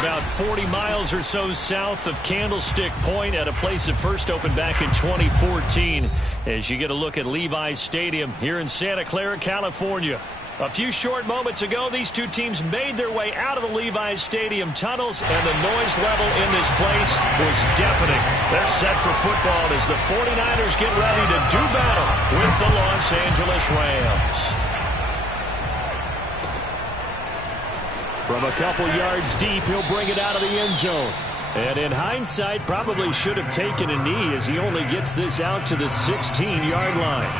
about 40 miles or so south of Candlestick Point at a place that first opened back in 2014 as you get a look at Levi's Stadium here in Santa Clara, California. A few short moments ago, these two teams made their way out of the Levi's Stadium tunnels, and the noise level in this place was deafening. They're set for football as the 49ers get ready to do battle with the Los Angeles Rams. From a couple yards deep, he'll bring it out of the end zone. And in hindsight, probably should have taken a knee as he only gets this out to the 16-yard line.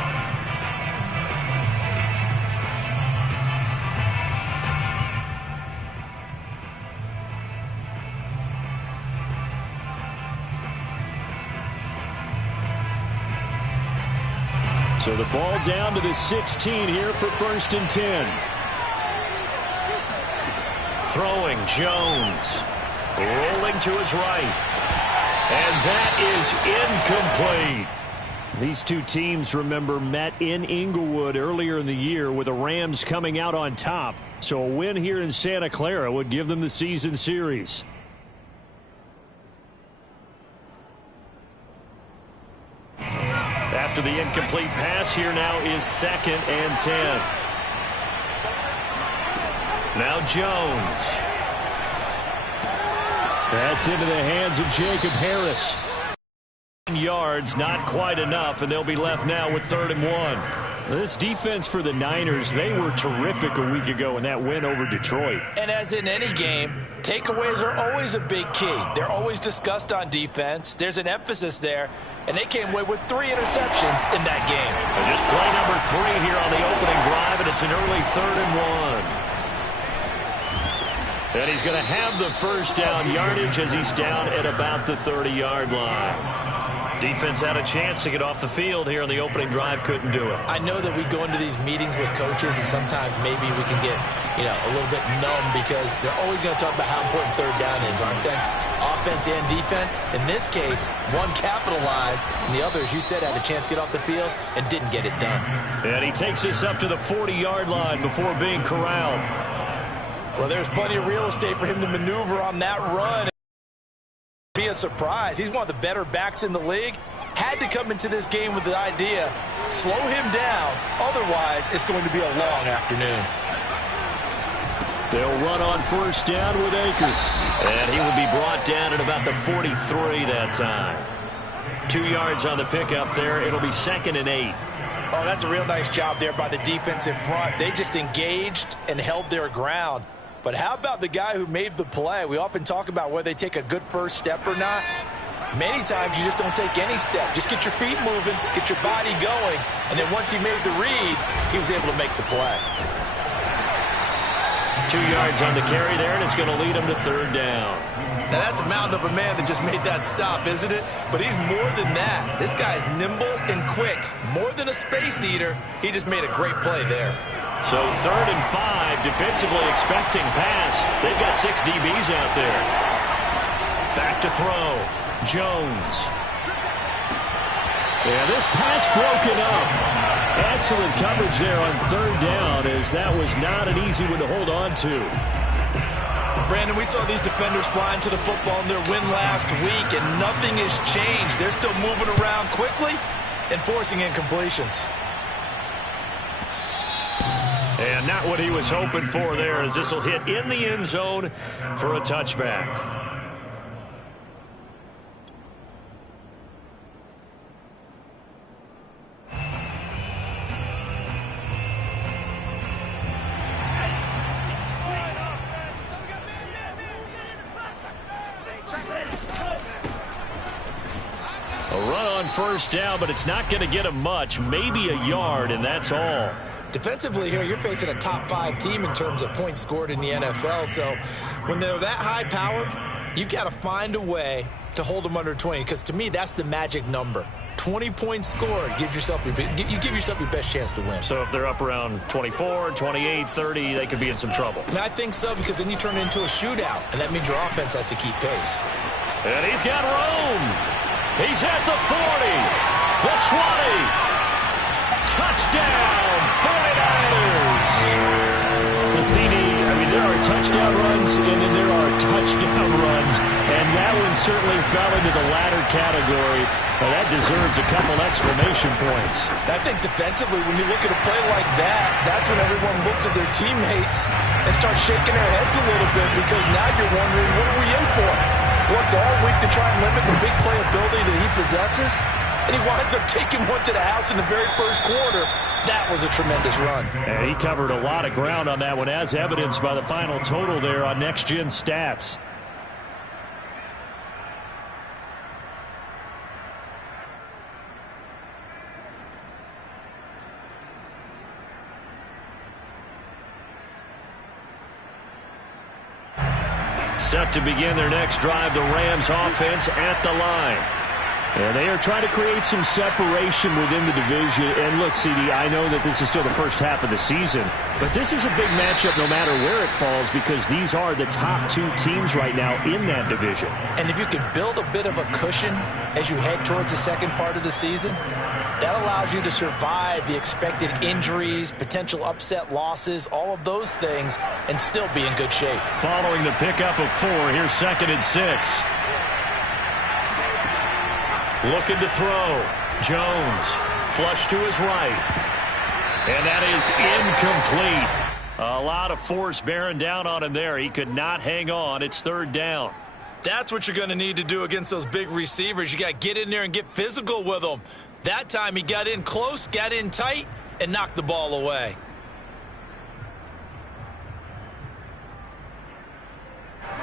So the ball down to the 16 here for 1st and 10. Throwing Jones. Rolling to his right. And that is incomplete. These two teams, remember, met in Inglewood earlier in the year with the Rams coming out on top. So a win here in Santa Clara would give them the season series. After the incomplete pass, here now is 2nd and 10. Now Jones. That's into the hands of Jacob Harris. Yards, not quite enough, and they'll be left now with 3rd and 1. This defense for the Niners, they were terrific a week ago in that win over Detroit. And as in any game, takeaways are always a big key. They're always discussed on defense. There's an emphasis there, and they came away with 3 interceptions in that game. And just play number 3 here on the opening drive, and it's an early 3rd and 1. And he's going to have the first down yardage as he's down at about the 30-yard line. Defense had a chance to get off the field here on the opening drive, couldn't do it. I know that we go into these meetings with coaches, and sometimes maybe we can get, a little bit numb because they're always going to talk about how important 3rd down is, aren't they? Offense and defense. In this case, one capitalized, and the other, as you said, had a chance to get off the field and didn't get it done. And he takes this up to the 40-yard line before being corralled. Well, there's plenty of real estate for him to maneuver on that run. Be a surprise. He's one of the better backs in the league. Had to come into this game with the idea, slow him down. Otherwise, it's going to be a long afternoon. They'll run on 1st down with Akers. And he will be brought down at about the 43 that time. 2 yards on the pickup there. It'll be 2nd and 8. Oh, that's a real nice job there by the defensive front. They just engaged and held their ground. But how about the guy who made the play? We often talk about whether they take a good first step or not. Many times you just don't take any step. Just get your feet moving, get your body going, and then once he made the read, he was able to make the play. 2 yards on the carry there, and it's going to lead him to 3rd down. Now that's a mountain of a man that just made that stop, isn't it? But he's more than that. This guy's nimble and quick. More than a space eater, he just made a great play there. So 3rd and 5, defensively expecting pass. They've got 6 DBs out there. Back to throw. Jones. Yeah, this pass broken up. Excellent coverage there on 3rd down, as that was not an easy one to hold on to. Brandon, we saw these defenders flying to the football in their win last week, and nothing has changed. They're still moving around quickly and forcing incompletions. And not what he was hoping for there, as this will hit in the end zone for a touchback. A run on 1st down, but it's not going to get him much, maybe a yard, and that's all. Defensively here, you're facing a top 5 team in terms of points scored in the NFL. So when they're that high powered, you've got to find a way to hold them under 20. Because to me, that's the magic number. 20 points scored gives yourself you give yourself your best chance to win. So if they're up around 24, 28, 30, they could be in some trouble. And I think so, because then you turn it into a shootout, and that means your offense has to keep pace. And he's got room. He's at the 40, the 20. Touchdown, 49ers. CD, I mean, there are touchdown runs, and then there are touchdown runs, and that one certainly fell into the latter category. Well, that deserves a couple exclamation points. I think defensively, when you look at a play like that, that's when everyone looks at their teammates and starts shaking their heads a little bit, because now you're wondering, what are we in for? Worked all week to try and limit the big play ability that he possesses, and he winds up taking one to the house in the very first quarter. That was a tremendous run. And he covered a lot of ground on that one, as evidenced by the final total there on Next Gen Stats. Set to begin their next drive, the Rams offense at the line. And they are trying to create some separation within the division. And look, CD, I know that this is still the first half of the season, but this is a big matchup no matter where it falls, because these are the top two teams right now in that division. And if you can build a bit of a cushion as you head towards the second part of the season, that allows you to survive the expected injuries, potential upset losses, all of those things, and still be in good shape. Following the pickup of 4, here's 2nd and 6. Looking to throw. Jones. Flush to his right. And that is incomplete. A lot of force bearing down on him there. He could not hang on. It's 3rd down. That's what you're going to need to do against those big receivers. You got to get in there and get physical with them. That time he got in close, got in tight, and knocked the ball away.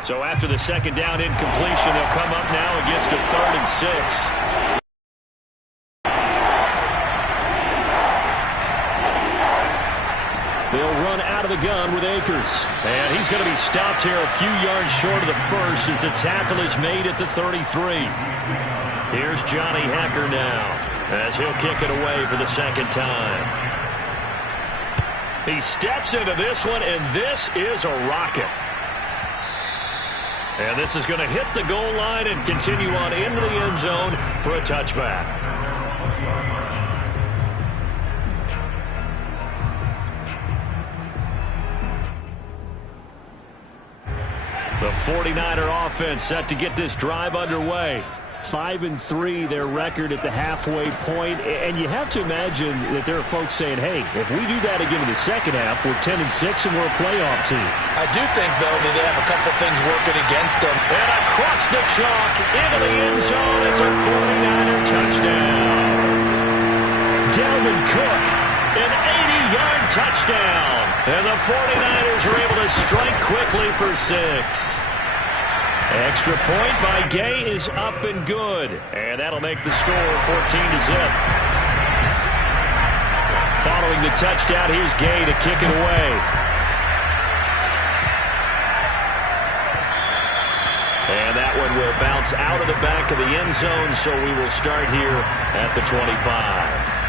So after the 2nd down incompletion, they'll come up now against a 3rd and 6. They'll run out of the gun with Akers. And he's going to be stopped here a few yards short of the first as the tackle is made at the 33. Here's Johnny Hekker now as he'll kick it away for the 2nd time. He steps into this one, and this is a rocket. And this is going to hit the goal line and continue on into the end zone for a touchback. The 49er offense set to get this drive underway. 5-3 their record at the halfway point, and you have to imagine that there are folks saying, hey, if we do that again in the second half, we're 10-6 and we're a playoff team. I do think, though, that they have a couple things working against them. And across the chalk into the end zone, it's a 49er touchdown. Dalvin Cook, an 80-yard touchdown, and the 49ers are able to strike quickly for 6. Extra point by Gay is up and good. And that'll make the score 14-0. Following the touchdown, here's Gay to kick it away. And that one will bounce out of the back of the end zone, so we will start here at the 25.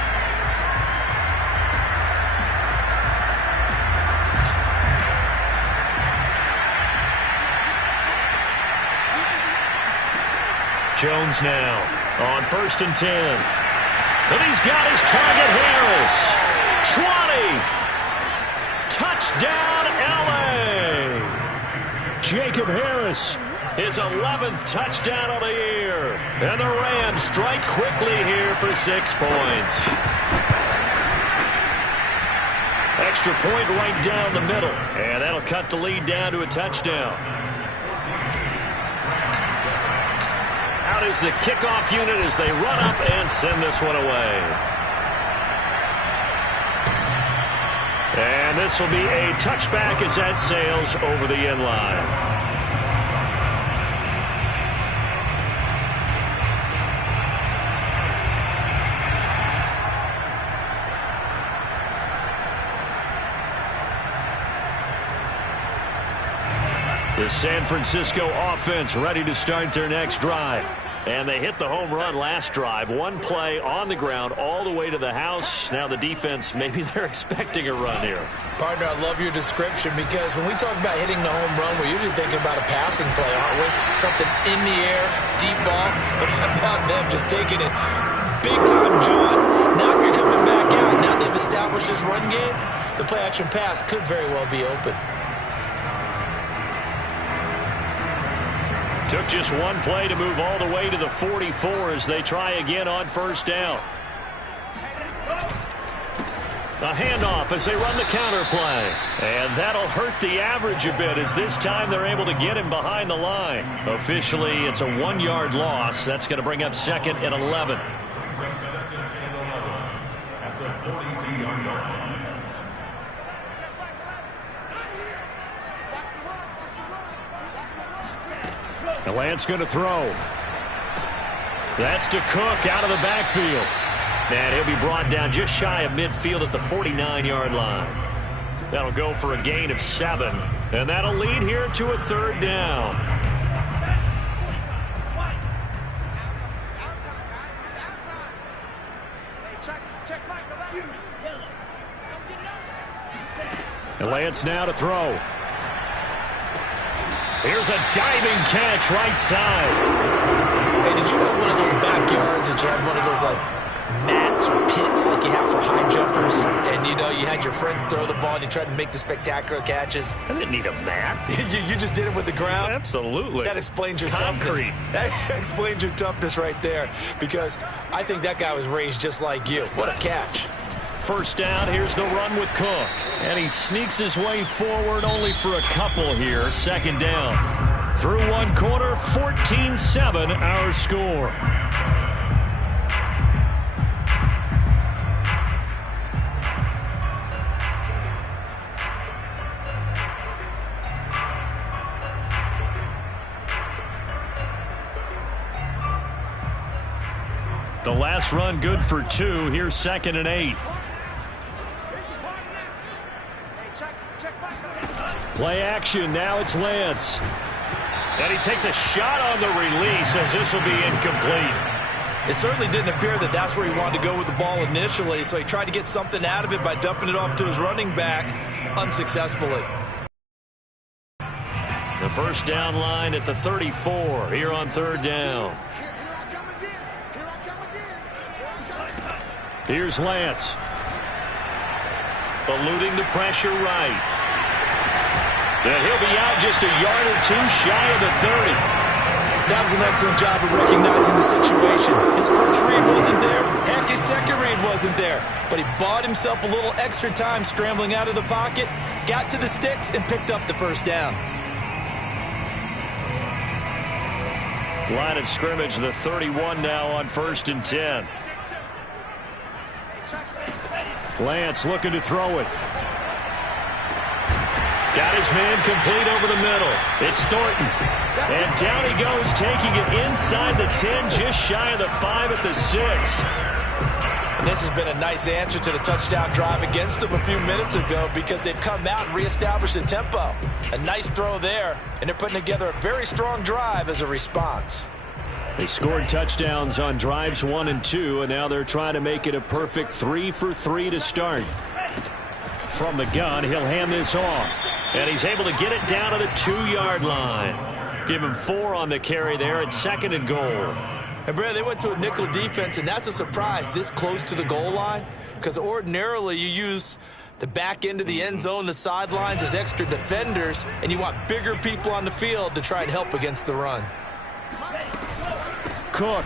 Jones now on 1st and 10. And he's got his target, Harris. 20. Touchdown, L.A. Jacob Harris, his 11th touchdown of the year. And the Rams strike quickly here for 6 points. Extra point right down the middle. And that'll cut the lead down to a touchdown. Out is the kickoff unit as they run up and send this one away. And this will be a touchback as that sails over the end line. The San Francisco offense ready to start their next drive. And they hit the home run last drive. One play on the ground all the way to the house. Now the defense, maybe they're expecting a run here. Partner, I love your description, because when we talk about hitting the home run, we're usually thinking about a passing play, aren't we? Something in the air, deep ball. But how about them just taking it big time, John. Now if you're coming back out, now they've established this run game, the play-action pass could very well be open. Took just one play to move all the way to the 44 as they try again on first down. A handoff as they run the counter play. And that'll hurt the average a bit as this time they're able to get him behind the line. Officially, it's a 1-yard loss. That's going to bring up 2nd and 11. The Lance going to throw. That's to Cook out of the backfield. And he'll be brought down just shy of midfield at the 49-yard line. That'll go for a gain of 7. And that'll lead here to a 3rd down. And Lance now to throw. Here's a diving catch right side. Hey, did you have one of those backyards that you had one of those like mats or pits like you have for high jumpers, and you know you had your friends throw the ball and you tried to make the spectacular catches? I didn't need a mat. you just did it with the ground? Absolutely. That explains your concrete. Toughness. That explains your toughness right there, because I think that guy was raised just like you. What a catch. First down, here's the run with Cook. And he sneaks his way forward only for a couple here. 2nd down. Through one quarter, 14-7 our score. The last run good for 2. Here's 2nd and 8. Play action. Now it's Lance. And he takes a shot on the release as this will be incomplete. It certainly didn't appear that that's where he wanted to go with the ball initially, so he tried to get something out of it by dumping it off to his running back unsuccessfully. The first down line at the 34 here on 3rd down. Here's Lance. Eluding the pressure right. And he'll be out just a yard or 2 shy of the 30. That was an excellent job of recognizing the situation. His first read wasn't there. Heck, his second read wasn't there. But he bought himself a little extra time scrambling out of the pocket, got to the sticks, and picked up the first down. Line of scrimmage, the 31 now on 1st and 10. Lance looking to throw it. Got his man complete over the middle. It's Thornton. And down he goes, taking it inside the 10, just shy of the 5 at the 6. And this has been a nice answer to the touchdown drive against them a few minutes ago, because they've come out and reestablished the tempo. A nice throw there, and they're putting together a very strong drive as a response. They scored touchdowns on drives 1 and 2, and now they're trying to make it a perfect 3 for 3 to start. From the gun, he'll hand this off. And he's able to get it down to the 2-yard line. Give him 4 on the carry there at 2nd and goal. And, Brad, they went to a nickel defense, and that's a surprise this close to the goal line, because ordinarily you use the back end of the end zone, the sidelines, as extra defenders, and you want bigger people on the field to try and help against the run. Cook.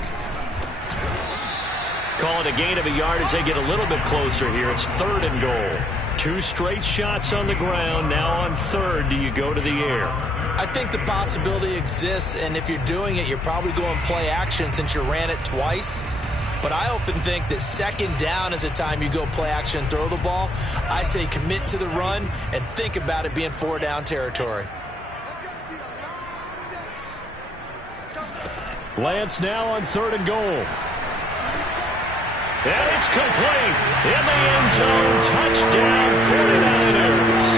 Calling a gain of a yard as they get a little bit closer here. It's 3rd and goal. 2 straight shots on the ground. Now on 3rd, do you go to the air? I think the possibility exists, and if you're doing it, you're probably going play action since you ran it twice. But I often think that 2nd down is a time you go play action and throw the ball. I say commit to the run and think about it being 4-down territory. Lance now on 3rd and goal. And it's complete in the end zone. Touchdown 49ers.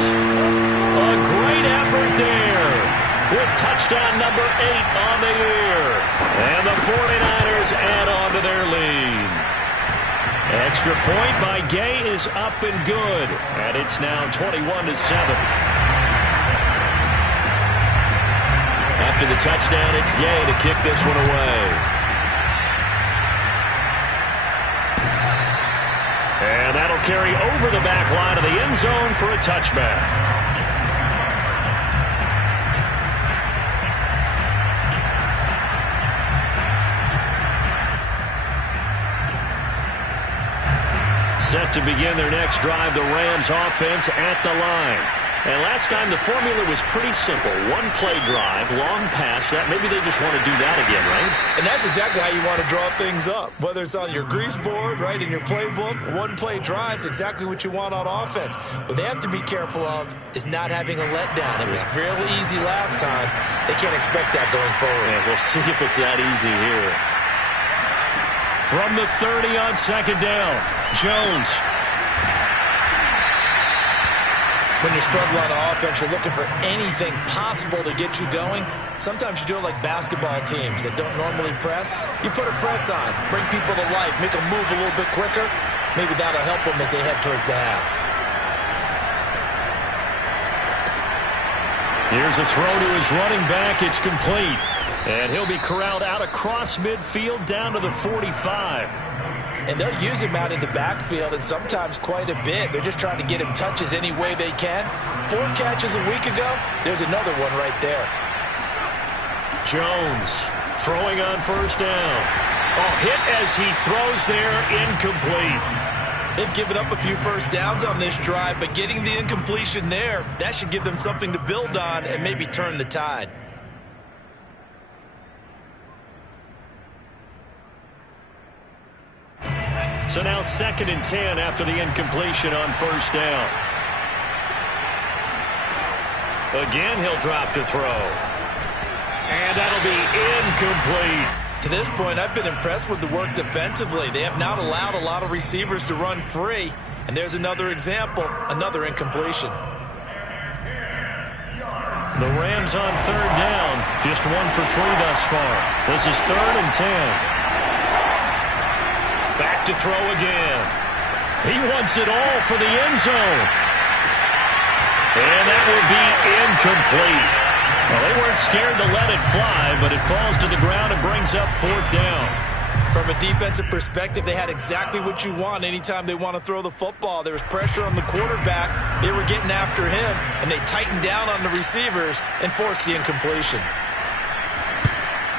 A great effort there with touchdown number 8 on the year. And the 49ers add on to their lead. Extra point by Gay is up and good. And it's now 21-7. After the touchdown, it's Gay to kick this one away. And that'll carry over the back line of the end zone for a touchback. Set to begin their next drive, the Rams offense at the line. And last time the formula was pretty simple. One play drive, long pass. That maybe they just want to do that again, right? And that's exactly how you want to draw things up. Whether it's on your grease board, right, in your playbook, one play drive is exactly what you want on offense. What they have to be careful of is not having a letdown. It was real easy last time. They can't expect that going forward. And we'll see if it's that easy here. From the 30 on second down, Jones. When you're struggling on offense, you're looking for anything possible to get you going. Sometimes you do it like basketball teams that don't normally press. You put a press on, bring people to life, make them move a little bit quicker. Maybe that'll help them as they head towards the half. Here's a throw to his running back. It's complete. And he'll be corralled out across midfield down to the 45. And they'll use him out in the backfield, and sometimes quite a bit. They're just trying to get him touches any way they can. 4 catches a week ago. There's another one right there. Jones throwing on first down. Oh, hit as he throws there, incomplete. They've given up a few first downs on this drive, but getting the incompletion there, that should give them something to build on and maybe turn the tide. So now 2nd and 10 after the incompletion on first down. Again, he'll drop to throw. And that'll be incomplete. To this point, I've been impressed with the work defensively. They have not allowed a lot of receivers to run free. And there's another example, another incompletion. The Rams on 3rd down, just 1 for 3 thus far. This is 3rd and 10. Back to throw again. He wants it all for the end zone. And that will be incomplete. Well, they weren't scared to let it fly, but it falls to the ground and brings up 4th down. From a defensive perspective, they had exactly what you want anytime they want to throw the football. There was pressure on the quarterback. They were getting after him, and they tightened down on the receivers and forced the incompletion.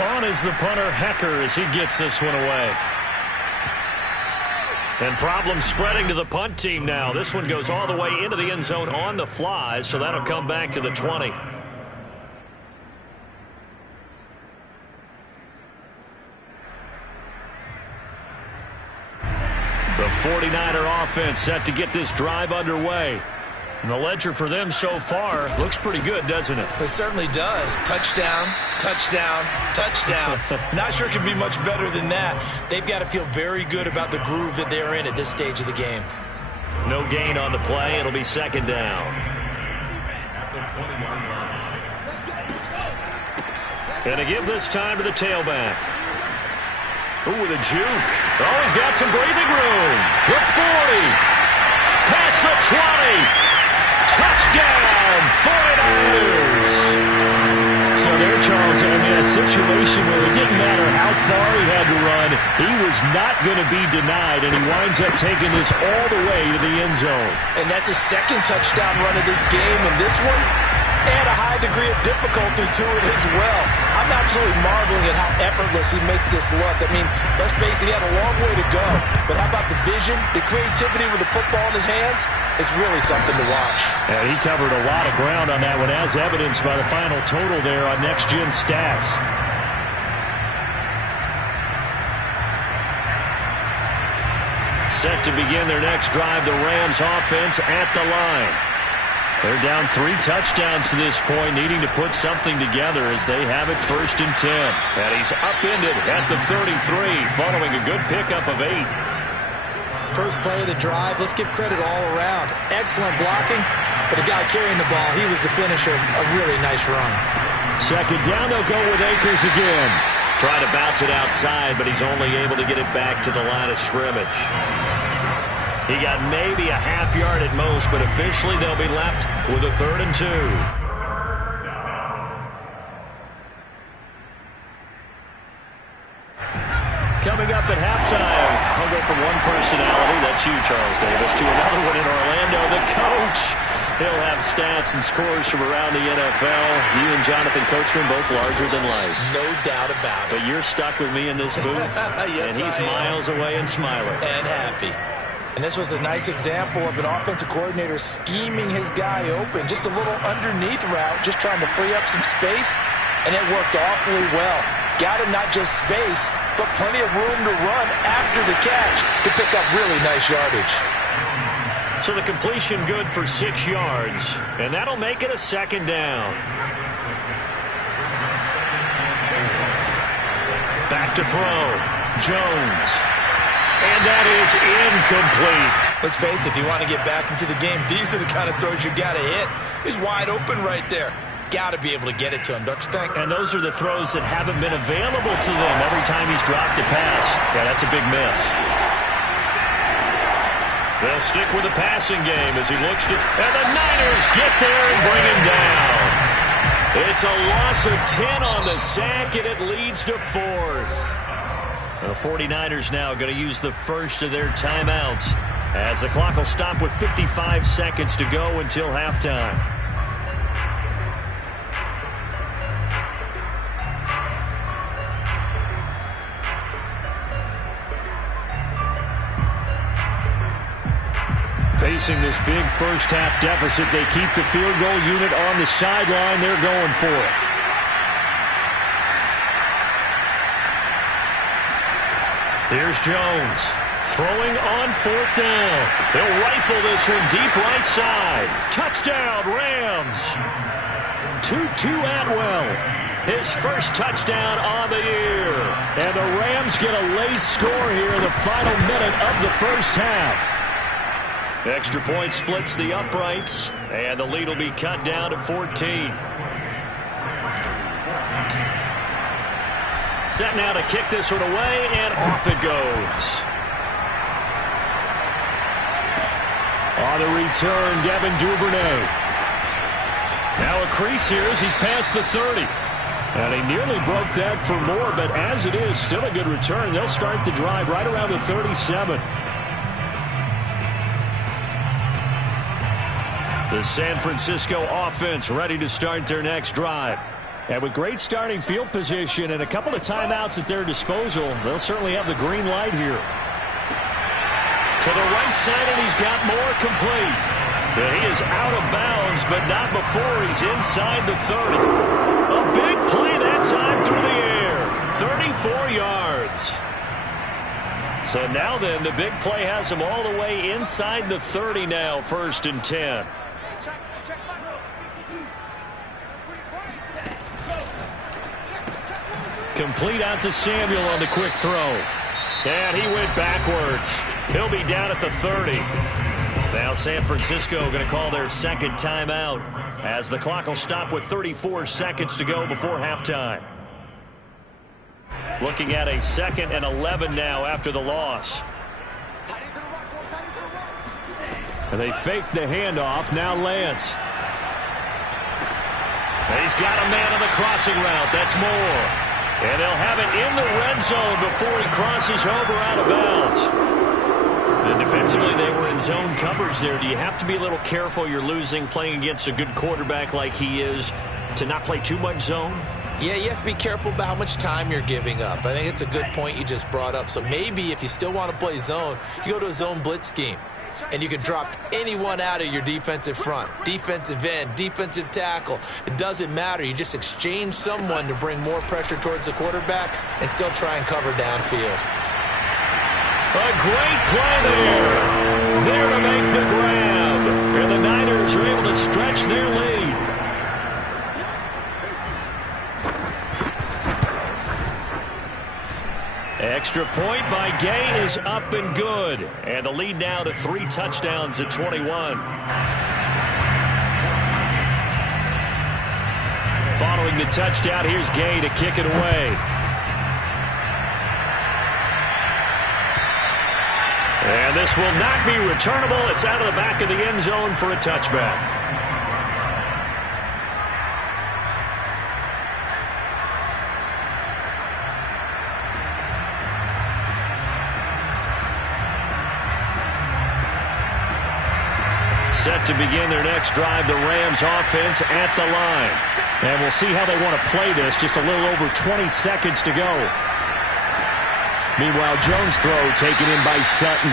On is the punter, Hecker, as he gets this one away. And problems spreading to the punt team now. This one goes all the way into the end zone on the fly, so that'll come back to the 20. The 49er offense set to get this drive underway. And the ledger for them so far looks pretty good, doesn't it? It certainly does. Touchdown, touchdown, touchdown. Not sure it can be much better than that. They've got to feel very good about the groove that they're in at this stage of the game. No gain on the play. It'll be 2nd down. And a give this time to the tailback. Ooh, with a juke. Oh, he's got some breathing room. The 40. Past the 20. Touchdown, 49ers. So there, Charles, I mean, a situation where it didn't matter how far he had to run, he was not going to be denied, and he winds up taking this all the way to the end zone. And that's a 2nd touchdown run of this game, and this one, and a high degree of difficulty to it as well. I'm absolutely marveling at how effortless he makes this look. I mean, let's face it, he had a long way to go. But how about the vision, the creativity with the football in his hands? It's really something to watch. And he covered a lot of ground on that one, as evidenced by the final total there on Next Gen Stats. Set to begin their next drive, the Rams offense at the line. They're down 3 touchdowns to this point, needing to put something together as they have it 1st and 10. And he's upended at the 33, following a good pickup of 8. First play of the drive, let's give credit all around. Excellent blocking, but the guy carrying the ball, he was the finisher. A really nice run. 2nd down, they'll go with Akers again. Trying to bounce it outside, but he's only able to get it back to the line of scrimmage. He got maybe a half yard at most, but officially they'll be left with a 3rd and 2. Coming up at halftime, I'll go from one personality, that's you, Charles Davis, to another one in Orlando. The coach, he'll have stats and scores from around the NFL. You and Jonathan Coachman both larger than life. No doubt about it. But you're stuck with me in this booth, yes, and he's miles away and smiling. And happy. And this was a nice example of an offensive coordinator scheming his guy open. Just a little underneath route, just trying to free up some space, and it worked awfully well. Got him not just space, but plenty of room to run after the catch to pick up really nice yardage. So the completion good for 6 yards, and that'll make it a second down. Back to throw. Jones. And that is incomplete. Let's face it, if you want to get back into the game, these are the kind of throws you got to hit. He's wide open right there. Got to be able to get it to him, don't you think? And those are the throws that haven't been available to them every time he's dropped a pass. Yeah, that's a big miss. They'll stick with the passing game as he looks to... And the Niners get there and bring him down. It's a loss of 10 on the sack, and it leads to 4th. The 49ers now going to use the first of their timeouts as the clock will stop with 55 seconds to go until halftime. Facing this big first-half deficit, they keep the field goal unit on the sideline. They're going for it. Here's Jones throwing on 4th down. They'll rifle this one deep right side. Touchdown, Rams. Tutu Atwell, his first touchdown on the year. And the Rams get a late score here in the final minute of the first half. Extra point splits the uprights, and the lead will be cut down to 14. Set now to kick this one away, and off it goes. On the return, Devin Duvernay. Now a crease here as he's past the 30. And he nearly broke that for more, but as it is, still a good return. They'll start the drive right around the 37. The San Francisco offense ready to start their next drive. And with great starting field position and a couple of timeouts at their disposal, they'll certainly have the green light here. To the right side, and he's got more complete. But he is out of bounds, but not before he's inside the 30. A big play that time through the air. 34 yards. So now then, the big play has him all the way inside the 30 now, 1st and 10. Complete out to Samuel on the quick throw. And he went backwards. He'll be down at the 30. Now San Francisco going to call their second timeout as the clock will stop with 34 seconds to go before halftime. Looking at a 2nd and 11 now after the loss. And they fake the handoff. Now Lance. And he's got a man on the crossing route. That's Moore. And they'll have it in the red zone before he crosses over out of bounds. And defensively, they were in zone coverage there. Do you have to be a little careful? You're losing, playing against a good quarterback like he is, to not play too much zone? Yeah, you have to be careful about how much time you're giving up. I think it's a good point you just brought up. So maybe if you still want to play zone, you go to a zone blitz scheme. And you can drop anyone out of your defensive front. Defensive end, defensive tackle. It doesn't matter. You just exchange someone to bring more pressure towards the quarterback and still try and cover downfield. A great play there. There to make the grab. And the Niners are able to stretch their lead. Extra point by Gay is up and good. And the lead now to 3 touchdowns at 21. Following the touchdown, here's Gay to kick it away. And this will not be returnable. It's out of the back of the end zone for a touchback. Set to begin their next drive, the Rams offense at the line. And we'll see how they want to play this. Just a little over 20 seconds to go. Meanwhile, Jones' throw taken in by Sutton.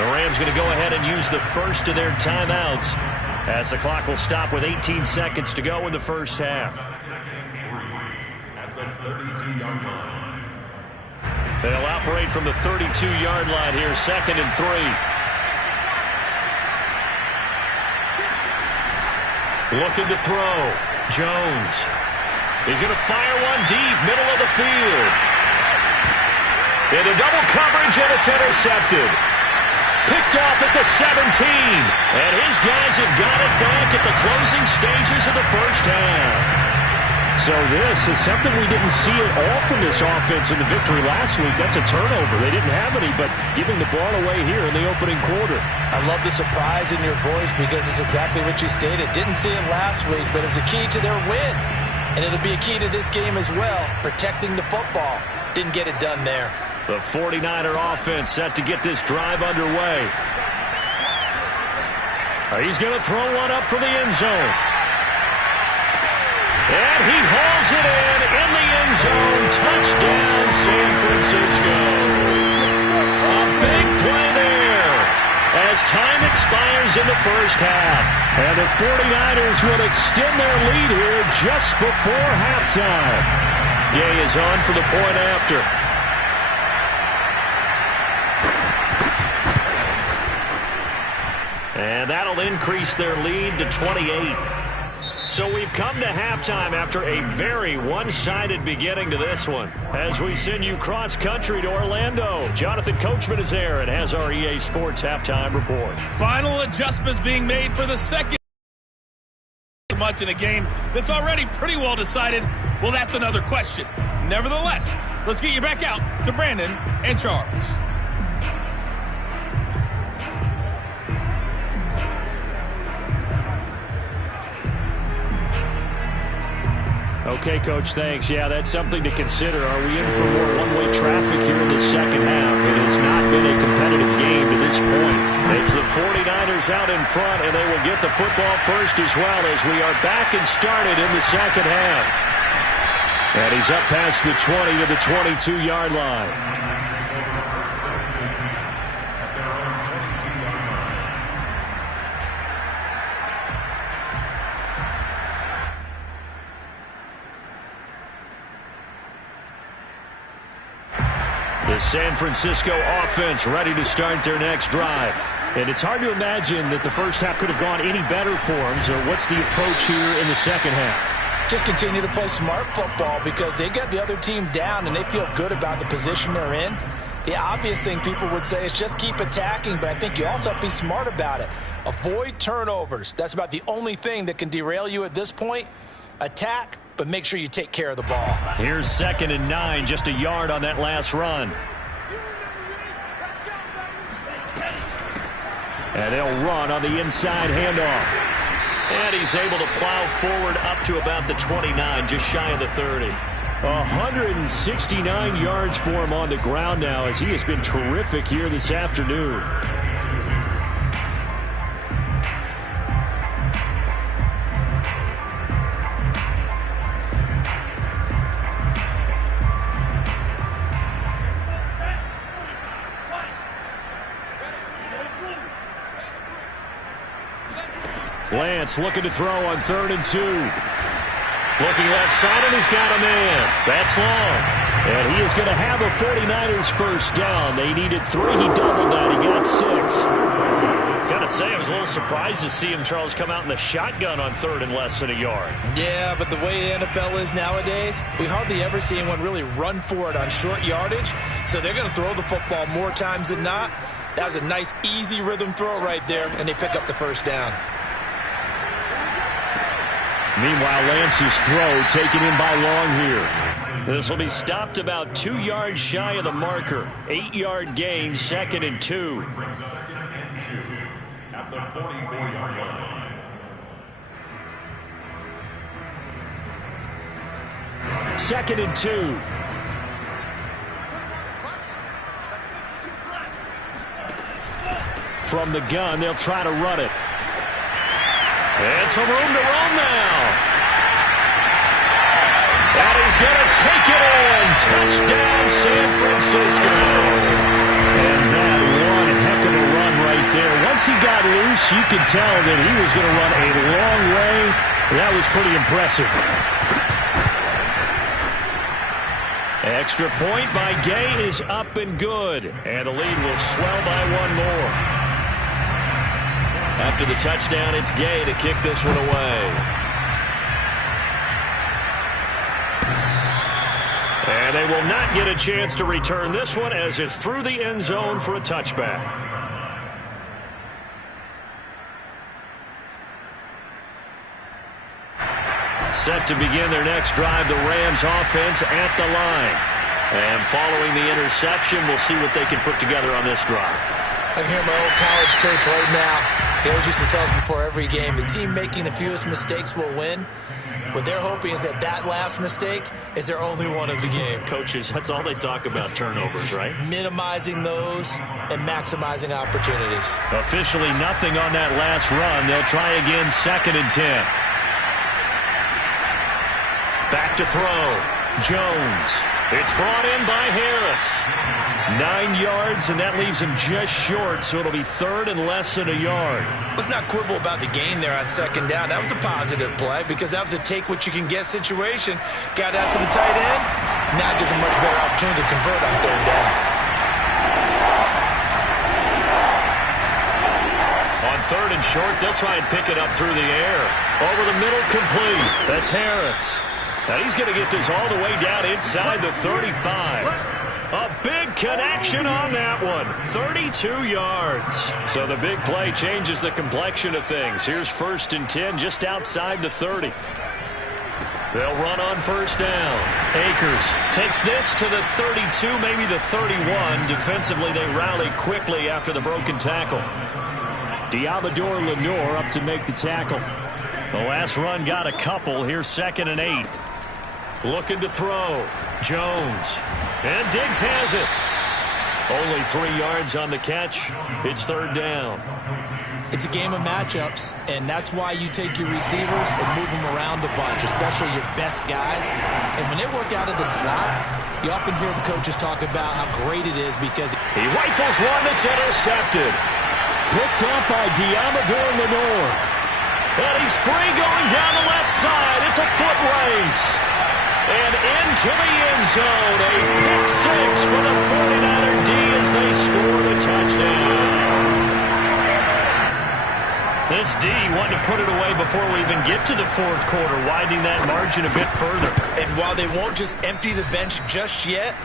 The Rams going to go ahead and use the first of their timeouts as the clock will stop with 18 seconds to go in the first half. At the 32-yard line. They'll operate from the 32-yard line here, 2nd and 3. Looking to throw. Jones. He's going to fire one deep, middle of the field. Into double coverage, and it's intercepted. Picked off at the 17. And his guys have got it back at the closing stages of the first half. So this is something we didn't see at all from this offense in the victory last week. That's a turnover. They didn't have any, but giving the ball away here in the opening quarter. I love the surprise in your voice because it's exactly what you stated. Didn't see it last week, but it was a key to their win. And it'll be a key to this game as well, protecting the football. Didn't get it done there. The 49er offense set to get this drive underway. He's going to throw one up for the end zone. And he hauls it in the end zone. Touchdown, San Francisco. A big play there as time expires in the first half. And the 49ers will extend their lead here just before halftime. Gay is on for the point after. And that'll increase their lead to 28. So we've come to halftime after a very one-sided beginning to this one. As we send you cross-country to Orlando, Jonathan Coachman is there and has our EA Sports halftime report. Final adjustments being made for the second much in a game that's already pretty well decided. Well, that's another question. Nevertheless, let's get you back out to Brandon and Charles. Okay, Coach, thanks. Yeah, that's something to consider. Are we in for more one-way traffic here in the second half? It has not been a competitive game to this point. It's the 49ers out in front, and they will get the football first as well as we are back and started in the second half. And he's up past the 20 to the 22-yard line. The San Francisco offense ready to start their next drive. And it's hard to imagine that the first half could have gone any better for them. So what's the approach here in the second half? Just continue to play smart football because they got the other team down and they feel good about the position they're in. The obvious thing people would say is just keep attacking, but I think you also have to be smart about it. Avoid turnovers. That's about the only thing that can derail you at this point. Attack, but make sure you take care of the ball. Here's 2nd and 9, just a yard on that last run. And they'll run on the inside handoff. And he's able to plow forward up to about the 29, just shy of the 30. 169 yards for him on the ground now as he has been terrific here this afternoon. Lance looking to throw on 3rd and 2. Looking left side, and he's got a man. That's long. And he is going to have a 49ers first down. They needed 3. He doubled that. He got 6. Gotta say, I was a little surprised to see him, Charles, come out in the shotgun on 3rd and less than a yard. Yeah, but the way the NFL is nowadays, we hardly ever see anyone really run for it on short yardage. So they're going to throw the football more times than not. That was a nice, easy rhythm throw right there, and they pick up the first down. Meanwhile, Lance's throw taken in by Long here. This will be stopped about 2 yards shy of the marker. 8-yard gain, 2nd and 2. At the 44-yard line. 2nd and 2. From the gun, they'll try to run it. And some room to roam now. And he's going to take it in. Touchdown, San Francisco. And that one heck of a run right there. Once he got loose, you could tell that he was going to run a long way. That was pretty impressive. Extra point by Gay is up and good. And the lead will swell by one more. After the touchdown, it's Gay to kick this one away. And they will not get a chance to return this one as it's through the end zone for a touchback. Set to begin their next drive, the Rams offense at the line. And following the interception, we'll see what they can put together on this drive. I can hear my old college coach right now. He always used to tell us before every game, the team making the fewest mistakes will win. What they're hoping is that last mistake is their only one of the game. Coaches, that's all they talk about, turnovers, right? Minimizing those and maximizing opportunities. Officially nothing on that last run. They'll try again, 2nd and 10. Back to throw. Jones. It's brought in by Harris. 9 yards, and that leaves him just short, so it'll be 3rd and less than a yard. Let's not quibble about the gain there on 2nd down. That was a positive play because that was a take-what-you-can-get situation. Got out to the tight end. Now gives a much better opportunity to convert on 3rd down. On 3rd and short, they'll try and pick it up through the air. Over the middle, complete. That's Harris. Now he's going to get this all the way down inside the 35. A big connection on that one. 32 yards. So the big play changes the complexion of things. Here's 1st and 10 just outside the 30. They'll run on 1st down. Akers takes this to the 32, maybe the 31. Defensively, they rally quickly after the broken tackle. Diamador Lenore up to make the tackle. The last run got a couple. Here's 2nd and 8. Looking to throw. Jones. And Diggs has it. Only 3 yards on the catch. It's 3rd down. It's a game of matchups, and that's why you take your receivers and move them around a bunch, especially your best guys. And when they work out of the slot, you often hear the coaches talk about how great it is because he rifles one that's intercepted. Picked up by Diamador Lenore. And he's free going down the left side. It's a foot race. And into the end zone. A pick 6 for the 49er D as they score the touchdown. This D wanted to put it away before we even get to the 4th quarter, widening that margin a bit further. And while they won't just empty the bench just yet,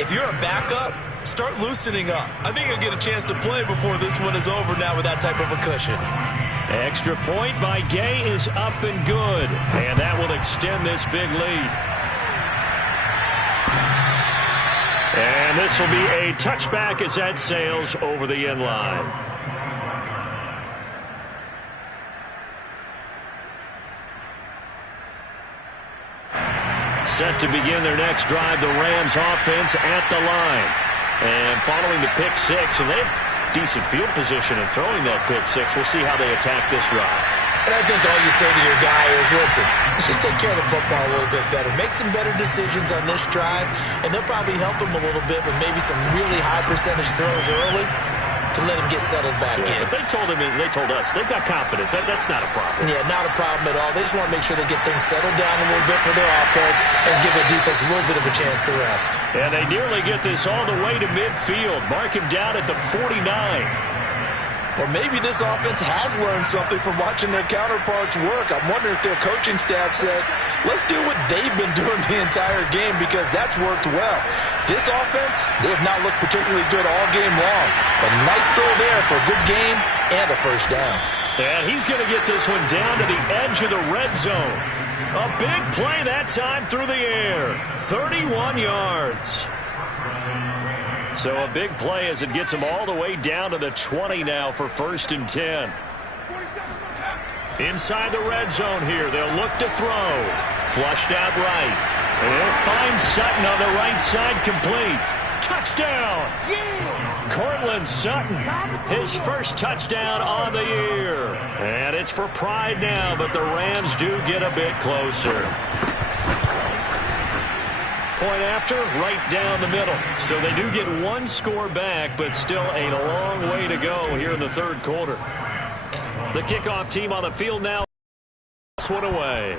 if you're a backup, start loosening up. I think you'll get a chance to play before this one is over now with that type of a cushion. Extra point by Gay is up and good. And that will extend this big lead. And this will be a touchback as that sails over the end line. Set to begin their next drive, the Rams offense at the line. And following the pick 6, and they have decent field position in throwing that pick 6. We'll see how they attack this drive. And I think all you say to your guy is, listen, let's just take care of the football a little bit better. Make some better decisions on this drive, and they'll probably help him a little bit with maybe some really high percentage throws early to let him get settled back in. But they told us they've got confidence. That's not a problem. Yeah, not a problem at all. They just want to make sure they get things settled down a little bit for their offense and give their defense a little bit of a chance to rest. And they nearly get this all the way to midfield. Mark him down at the 49. Or maybe this offense has learned something from watching their counterparts work. I'm wondering if their coaching staff said, let's do what they've been doing the entire game because that's worked well. This offense, they have not looked particularly good all game long. But nice throw there for a good game and a 1st down. And he's going to get this one down to the edge of the red zone. A big play that time through the air. 31 yards. So a big play as it gets them all the way down to the 20 now for 1st and 10. Inside the red zone here. They'll look to throw. Flushed out right. And they'll find Sutton on the right side complete. touchdown! Cortland Sutton, his first touchdown on the year. And it's for pride now, but the Rams do get a bit closer. Point after, right down the middle. So they do get one score back, but still a long way to go here in the third quarter. The kickoff team on the field now. This one away.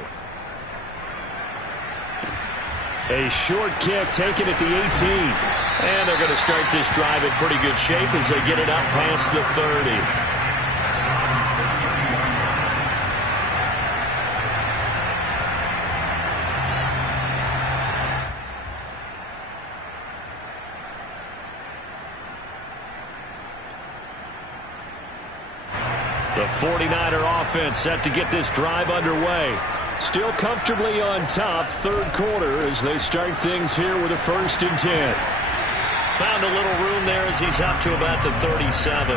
A short kick taken at the 18. And they're going to start this drive in pretty good shape as they get it up past the 30. The 49er offense set to get this drive underway. Still comfortably on top, third quarter, as they start things here with a 1st and 10. Found a little room there as he's up to about the 37.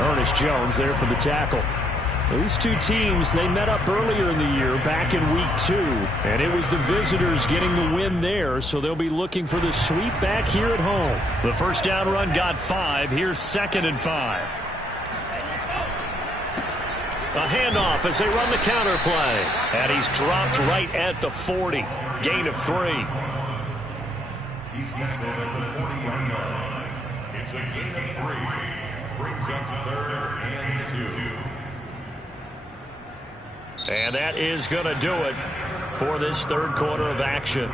Ernest Jones there for the tackle. These two teams, they met up earlier in the year, back in week 2. And it was the visitors getting the win there, so they'll be looking for the sweep back here at home. The first down run got 5. Here's 2nd and 5. A handoff as they run the counter play. And he's dropped right at the 40. Gain of 3. He's tackled at the 40-yard line. It's a gain of 3. Brings up 3rd and 2. And that is going to do it for this third quarter of action.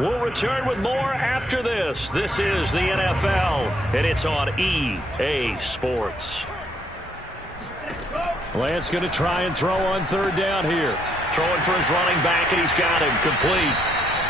We'll return with more after this. This is the NFL, and it's on EA Sports. Lance going to try and throw on third down here. Throwing for his running back, and he's got him complete.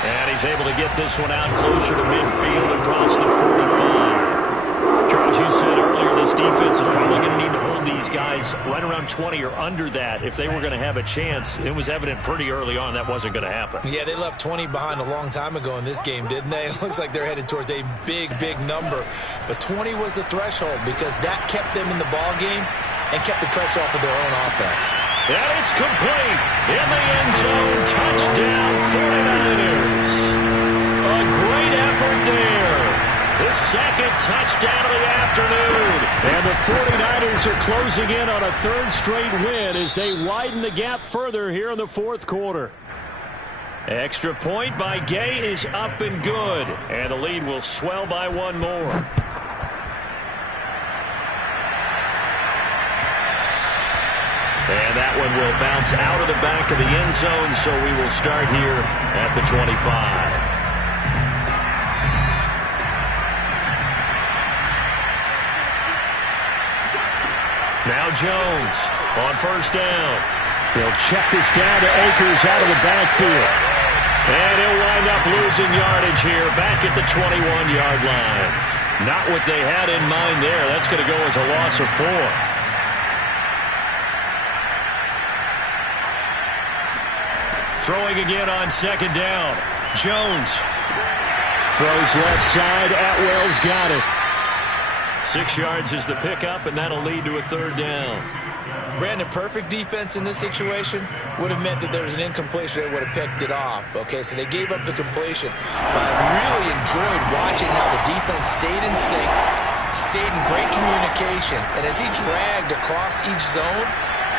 And he's able to get this one out closer to midfield across the 45. Charles, you said earlier this defense is probably going to need to hold these guys right around 20 or under that if they were going to have a chance. It was evident pretty early on that wasn't going to happen. Yeah, they left 20 behind a long time ago in this game, didn't they? It looks like they're headed towards a big, big number. But 20 was the threshold because that kept them in the ball game and kept the pressure off of their own offense. And it's complete. In the end zone, touchdown 49ers. A great effort there. His second touchdown of the afternoon. And the 49ers are closing in on a 3rd straight win as they widen the gap further here in the 4th quarter. Extra point by Gay is up and good. And the lead will swell by one more. And that one will bounce out of the back of the end zone, so we will start here at the 25. Now Jones on first down. They'll check this down to Akers out of the backfield. And he'll wind up losing yardage here back at the 21-yard line. Not what they had in mind there. That's going to go as a loss of 4. Throwing again on second down. Jones. Throws left side. Atwell's got it. 6 yards is the pickup, and that'll lead to a 3rd down. Brandon, perfect defense in this situation would have meant that there was an incompletion that would have picked it off. Okay, so they gave up the completion. But I really enjoyed watching how the defense stayed in sync, stayed in great communication, and as he dragged across each zone,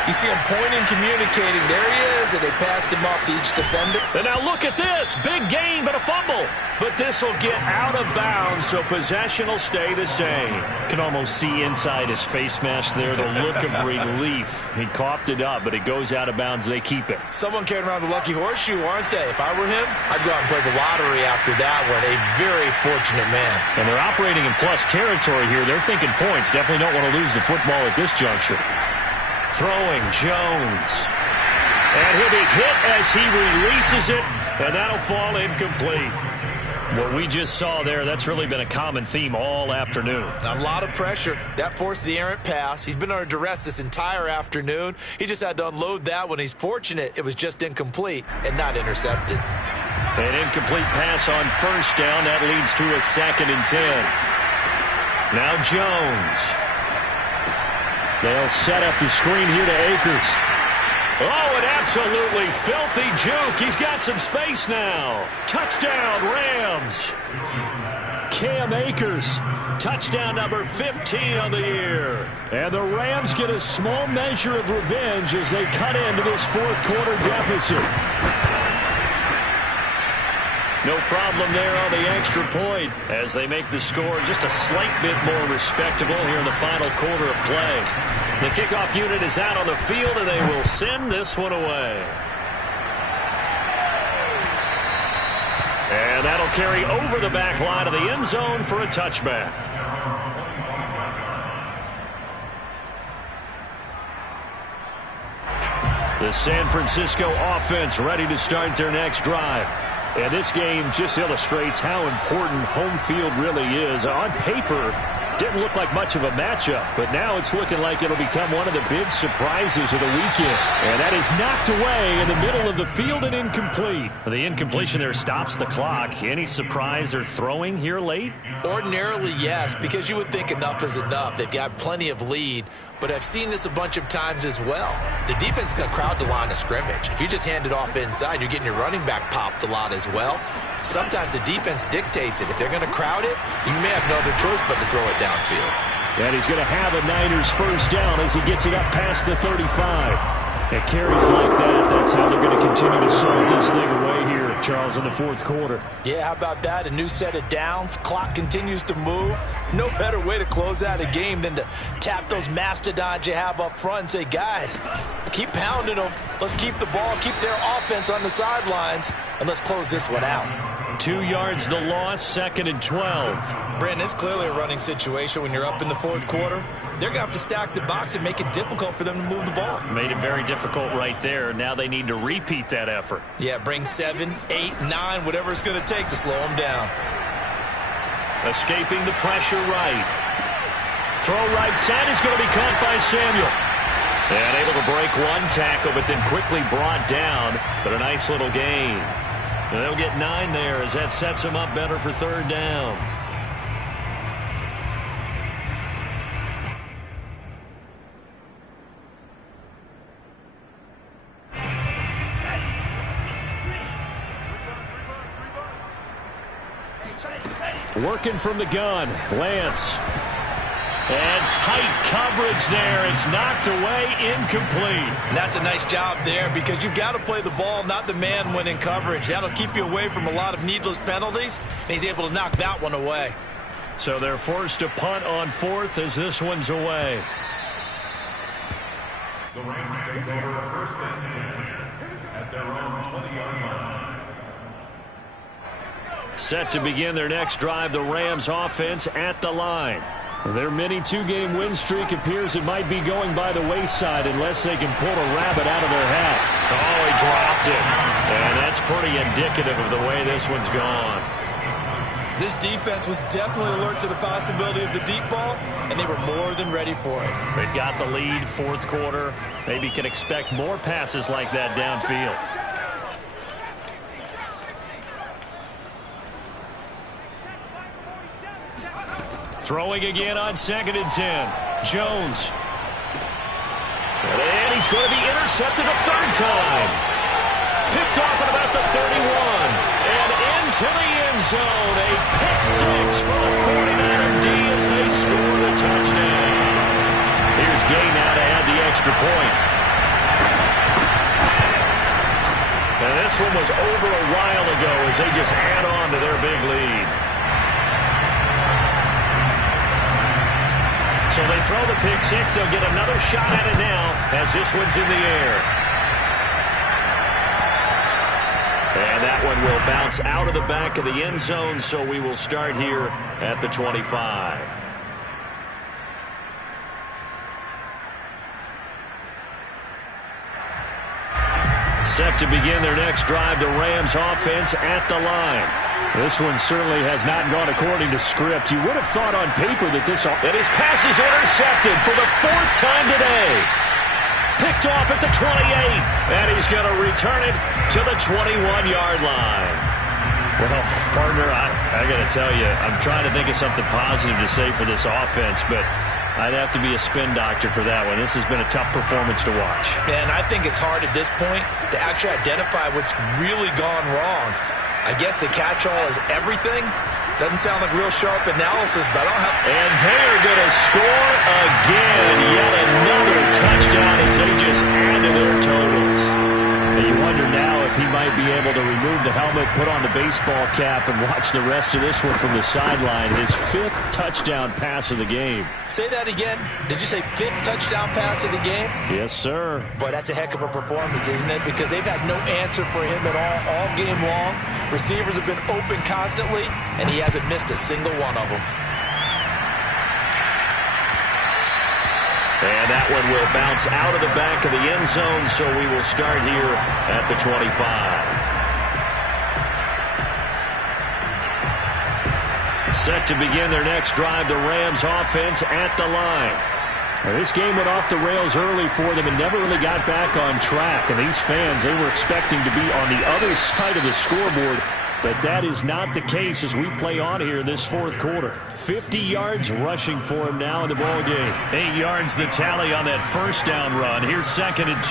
you see him pointing, communicating. There he is, and they passed him off to each defender. And now look at this. Big gain, but a fumble. But this will get out of bounds, so possession will stay the same. Can almost see inside his face mask there, the look of relief. He coughed it up, but it goes out of bounds. They keep it. Someone carrying around the lucky horseshoe, aren't they? If I were him, I'd go out and play the lottery after that one. A very fortunate man. And they're operating in plus territory here. They're thinking points. Definitely don't want to lose the football at this juncture. Throwing Jones. And he'll be hit as he releases it, and that'll fall incomplete. What we just saw there, that's really been a common theme all afternoon. A lot of pressure. That forced the errant pass. He's been under duress this entire afternoon. He just had to unload that one. He's fortunate it was just incomplete and not intercepted. An incomplete pass on first down. That leads to a 2nd and 10. Now Jones. They'll set up the screen here to Akers. Oh, and Absolutely filthy juke. He's got some space now. Touchdown, Rams. Cam Akers, touchdown number 15 on the year. And the Rams get a small measure of revenge as they cut into this fourth quarter deficit. No problem there on the extra point as they make the score just a slight bit more respectable here in the final quarter of play. The kickoff unit is out on the field, and they will send this one away. And that'll carry over the back line of the end zone for a touchback. The San Francisco offense ready to start their next drive. And this game just illustrates how important home field really is. On paper, didn't look like much of a matchup, but now it's looking like it'll become one of the big surprises of the weekend. And that is knocked away in the middle of the field and incomplete. The incompletion there stops the clock. Any surprise they're throwing here late? Ordinarily, yes, because you would think enough is enough. They've got plenty of lead, but I've seen this a bunch of times as well. The defense is going to crowd the line of scrimmage. If you just hand it off inside, you're getting your running back popped a lot as well. Sometimes the defense dictates it. If they're going to crowd it, you may have no other choice but to throw it downfield. And he's going to have a Niners first down as he gets it up past the 35. It carries like that. That's how they're going to continue to salt this thing away here, Charles, in the fourth quarter. Yeah, how about that? A new set of downs. Clock continues to move. No better way to close out a game than to tap those mastodons you have up front and say, guys, keep pounding them. Let's keep the ball, keep their offense on the sidelines, and let's close this one out. 2 yards the loss, 2nd and 12. Brandon, it's clearly a running situation when you're up in the fourth quarter. They're going to have to stack the box and make it difficult for them to move the ball. Made it very difficult right there. Now they need to repeat that effort. Yeah, bring 7, 8, 9, whatever it's going to take to slow them down. Escaping the pressure right. Throw right side is going to be caught by Samuel. And able to break one tackle, but then quickly brought down. But a nice little gain. And they'll get 9 there as that sets them up better for third down. Working from the gun, Lance. And tight coverage there. It's knocked away, incomplete. And that's a nice job there because you've got to play the ball, not the man when in coverage. That'll keep you away from a lot of needless penalties, and he's able to knock that one away. So they're forced to punt on 4th as this one's away. The Rams take over 1st and 10 at their own 20-yard line. Set to begin their next drive, the Rams offense at the line. Their mini 2-game win streak appears it might be going by the wayside unless they can pull a rabbit out of their hat. Oh, he dropped it. And that's pretty indicative of the way this one's gone. This defense was definitely alert to the possibility of the deep ball, and they were more than ready for it. They've got the lead, fourth quarter. Maybe can expect more passes like that downfield. Throwing again on 2nd and 10. Jones. And he's going to be intercepted a third time. Picked off at about the 31. And into the end zone. A pick 6 for the 49er D as they score the touchdown. Here's Gay now to add the extra point. And this one was over a while ago as they just add on to their big lead. So they throw the pick 6. They'll get another shot at it now as this one's in the air. And that one will bounce out of the back of the end zone, so we will start here at the 25. Set to begin their next drive, the Rams offense at the line. This one certainly has not gone according to script. You would have thought on paper that this... And his pass is intercepted for the 4th time today. Picked off at the 28. And he's going to return it to the 21-yard line. Well, partner, I got to tell you, I'm trying to think of something positive to say for this offense, but I'd have to be a spin doctor for that one. This has been a tough performance to watch. And I think it's hard at this point to actually identify what's really gone wrong. I guess the catch-all is everything. Doesn't sound like real sharp analysis, but I don't have... And they're going to score again. Yet another touchdown as they just add to their totals. And you wonder now if he might be able to remove the helmet, put on the baseball cap, and watch the rest of this one from the sideline. His 5th touchdown pass of the game. Say that again. Did you say 5th touchdown pass of the game? Yes, sir. Boy, that's a heck of a performance, isn't it? Because they've had no answer for him at all game long. Receivers have been open constantly, and he hasn't missed a single one of them. And that one will bounce out of the back of the end zone, so we will start here at the 25. Set to begin their next drive, the Rams offense at the line. Now, this game went off the rails early for them and never really got back on track. And these fans, they were expecting to be on the other side of the scoreboard. But that is not the case as we play on here in this 4th quarter. 50 yards rushing for him now in the ball game. 8 yards the tally on that first down run. Here's 2nd and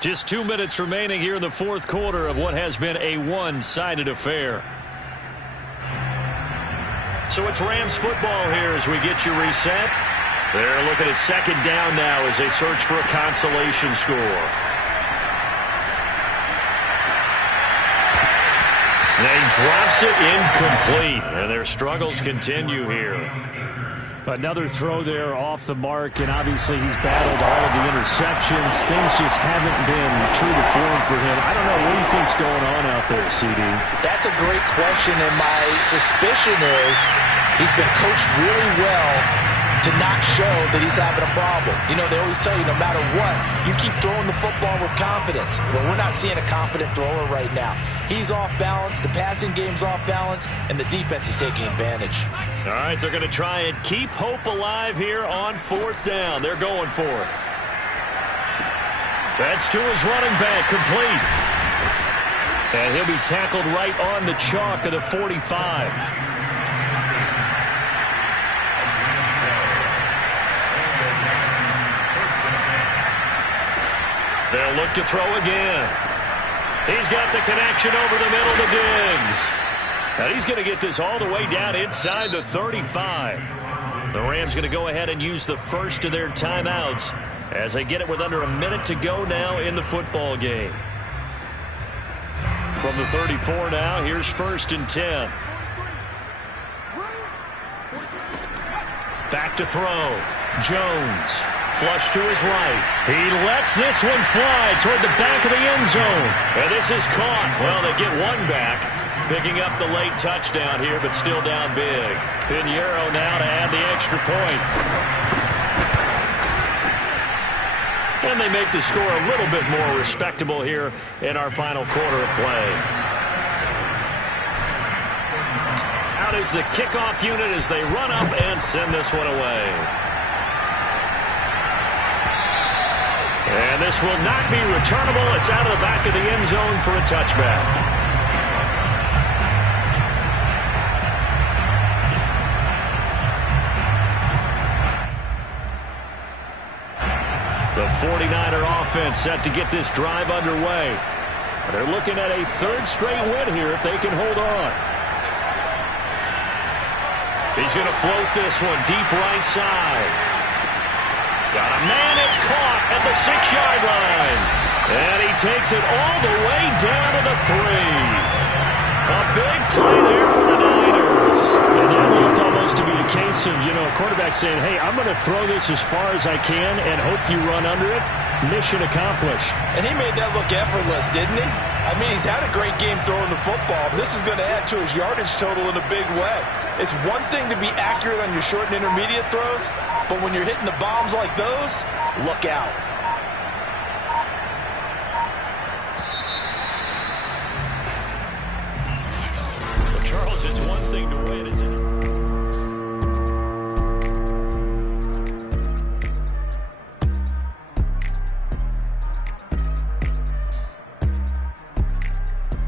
2. Just 2 minutes remaining here in the 4th quarter of what has been a one-sided affair. So it's Rams football here as we get you reset. They're looking at 2nd down now as they search for a consolation score. They drops it incomplete, and their struggles continue here. Another throw there off the mark, and obviously he's battled all of the interceptions. Things just haven't been true to form for him. I don't know what he thinks going on out there, CD. That's a great question, and my suspicion is he's been coached really well to not show that he's having a problem. You know, they always tell you no matter what, you keep throwing the football with confidence. Well, we're not seeing a confident thrower right now. He's off balance, the passing game's off balance, and the defense is taking advantage. All right, they're going to try and keep hope alive here on 4th down. They're going for it. That's to his running back, complete. And he'll be tackled right on the chalk of the 45. They'll look to throw again. He's got the connection over the middle to Diggs. And he's going to get this all the way down inside the 35. The Rams going to go ahead and use the first of their timeouts as they get it with under a minute to go now in the football game. From the 34 now, here's 1st and 10. Back to throw. Jones. Flush to his right. He lets this one fly toward the back of the end zone. And this is caught. Well, they get one back. Picking up the late touchdown here, but still down big. Pinheiro now to add the extra point. And they make the score a little bit more respectable here in our final quarter of play. Out is the kickoff unit as they run up and send this one away. And this will not be returnable. It's out of the back of the end zone for a touchback. The 49er offense set to get this drive underway. They're looking at a 3rd straight win here if they can hold on. He's going to float this one deep right side. Got a man, it's caught at the 6-yard line. And he takes it all the way down to the 3. A big play there for the Niners. And that looked almost to be a case of, you know, a quarterback saying, hey, I'm going to throw this as far as I can and hope you run under it. Mission accomplished. And he made that look effortless, didn't he? I mean, he's had a great game throwing the football. This is going to add to his yardage total in a big way. It's one thing to be accurate on your short and intermediate throws, but when you're hitting the bombs like those, look out.